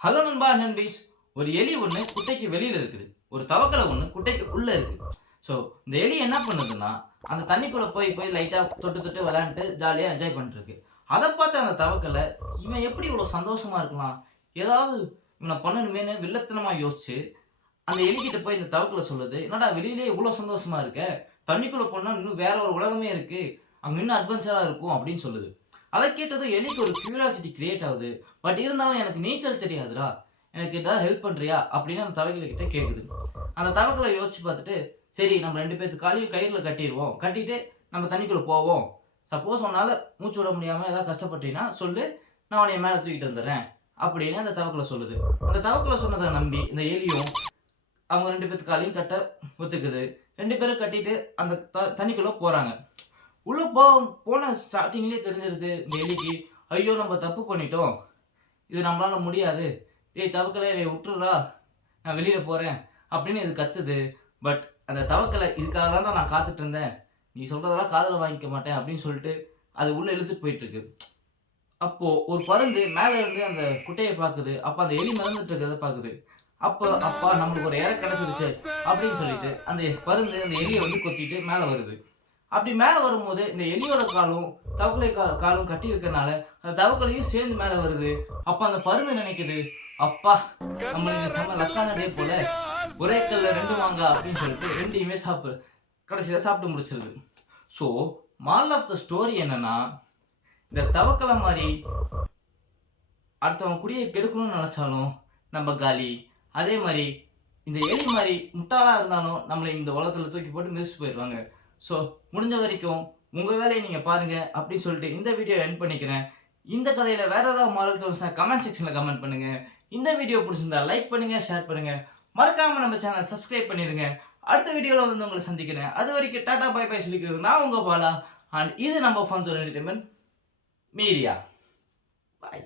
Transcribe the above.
Hello நண்பா நண்பீஸ். ஒரு எலி ஒண்ணு குட்டைக்கு வெளியில இருக்குது. ஒரு தவக்கலை ஒண்ணு குட்டைக்கு உள்ள இருக்கு. ஸோ இந்த எலி என்ன பண்ணுதுன்னா, அந்த தண்ணிக்குள்ள போய் போய் லைட்டா தொட்டு தொட்டு விளையாண்டுட்டு ஜாலியா என்ஜாய் பண்ணிட்டு இருக்கு. அத பார்த்த அந்த தவக்கலை, இவன் எப்படி இவ்வளோ சந்தோஷமா இருக்கலாம்? ஏதாவது இவன பண்ணணுமேன்னு வில்லத்தனமா யோசிச்சு, அந்த எலிகிட்ட போய் இந்த தவக்கலை சொல்லுது, "என்னடா வெளியிலேயே இவ்வளோ சந்தோஷமா இருக்க? தண்ணிக்குள்ள போனா இன்னும் வேற ஒரு உலகமே இருக்கு. அங்க இன்னும் அட்வென்ச்சரா இருக்கும்." அப்படின்னு சொல்லுது. அத கேட்டதும் எலிக்கு ஒரு கியூரியாசிட்டி கிரியேட் ஆகுது. பட் இருந்தாலும் எனக்கு நீச்சல் தெரியாதுடா. எனக்கு ஏதாவது ஹெல்ப் பண்றியா? அப்படின்னு அந்த தவக்கலை கிட்ட கேட்குது. அந்த தவக்கலை யோசிச்சு பார்த்துட்டு, சரி நம்ம 2 பேத்து காலையும் கயிறுல கட்டிருவோம். கட்டிட்டு நம்ம தண்ணிக்குள்ள போவோம். சப்போஸ் உன்னால மூச்சு விட முடியாம ஏதாவது கஷ்டப்பட்டீன்னா சொல்லு. நான் உன்னைய மேல தூக்கிட்டு வந்துர்றேன். அப்படின்னு அந்த தவக்கலை சொல்லுது. அந்த தவக்கலை சொன்னத நம்பி இந்த எலியும் அவங்க 2 பேத்து காலையும் கட்ட ஒத்துக்குது. 2 பேரும் கட்டிட்டு அந்த தண்ணிக்குள்ள போறாங்க. உள்ள போன ஸ்டார்ட்டிங்லயே தெரிஞ்சிருது இந்த எலிக்கு, ஐயோ! நம்ம தப்பு பண்ணிட்டோம். இது நம்மளால முடியாது. "டேய் தவக்கலை என்னைய விட்டுர்றா. நான் வெளியில போறேன்." அப்படின்னு இது கத்துது. பட் அந்த தவக்கலை, "இதுக்காக தான்டா நான் காத்துட்டு இருந்தேன். நீ சொல்றதெல்லாம் காதுல வாங்கிக்க மாட்டேன்." அப்படின்னு சொல்லிட்டு அது உள்ள இழுத்துட்டு போயிட்டு இருக்கு. அப்போ ஒரு பருந்து மேல இருந்து அந்த குட்டைய பாக்குது. அப்ப அந்த எலி மிதந்துட்டு இருக்கிறத பாக்குது. அப்ப, "அப்பா நம்மளுக்கு ஒரு இரை கிடைச்சிருச்சு." அப்படின்னு சொல்லிட்டு அந்த பருந்து அந்த எலிய வந்து கொத்திட்டு மேல வருது. அப்படி மேல வரும்போது இந்த எலியோட காலும் தவக்கலை காலும் கட்டி இருக்கறனால அந்த தவக்கலையும் சேர்ந்து மேல வருது. அப்ப அந்த பருந்து நினைக்குது, அப்பா நம்மளுக்கு செம்ம லக்கான டே போல, ஒரே கல்ல 2 மாங்கா அப்படின்னு சொல்லிட்டு 2யுமே கடைசியில சாப்பிட்டு முடிச்சிருது. So moral of the story என்னன்னா, இந்த தவக்கலை மாதிரி அடுத்தவங்க குடியை கெடுக்கணும்னு நினைச்சாலும் நம்ம காலி. அதே மாதிரி இந்த எலி மாதிரி முட்டாளா இருந்தாலும் நம்மளை இந்த உலகத்துல தூக்கி போட்டு மிதிச்சுட்டு போயிடுவாங்க. ஸோ முடிஞ்ச வரைக்கும் உங்க வேலையை நீங்க பாருங்க அப்படின்னு சொல்லிட்டு இந்த வீடியோ எண்ட் பண்ணிக்கிறேன். இந்த கதையில வேற ஏதாவது மாரல் தோணுச்சுனா கமெண்ட் செக்ஷன்ல கமெண்ட் பண்ணுங்க. இந்த வீடியோ பிடிச்சிருந்தா லைக் பண்ணுங்க, ஷேர் பண்ணுங்க. மறக்காம நம்ம சேனலை சப்ஸ்கிரைப் பண்ணிருங்க. அடுத்த வீடியோல வந்து உங்களை சந்திக்கிறேன். அது வரைக்கும் டாடா பை பை சொல்லிக்கிறது நான் உங்க பாலா. அண்ட் இது நம்ம ஃபன் ஜோன் என்டர்டைன்மெண்ட் மீடியா. பாய்.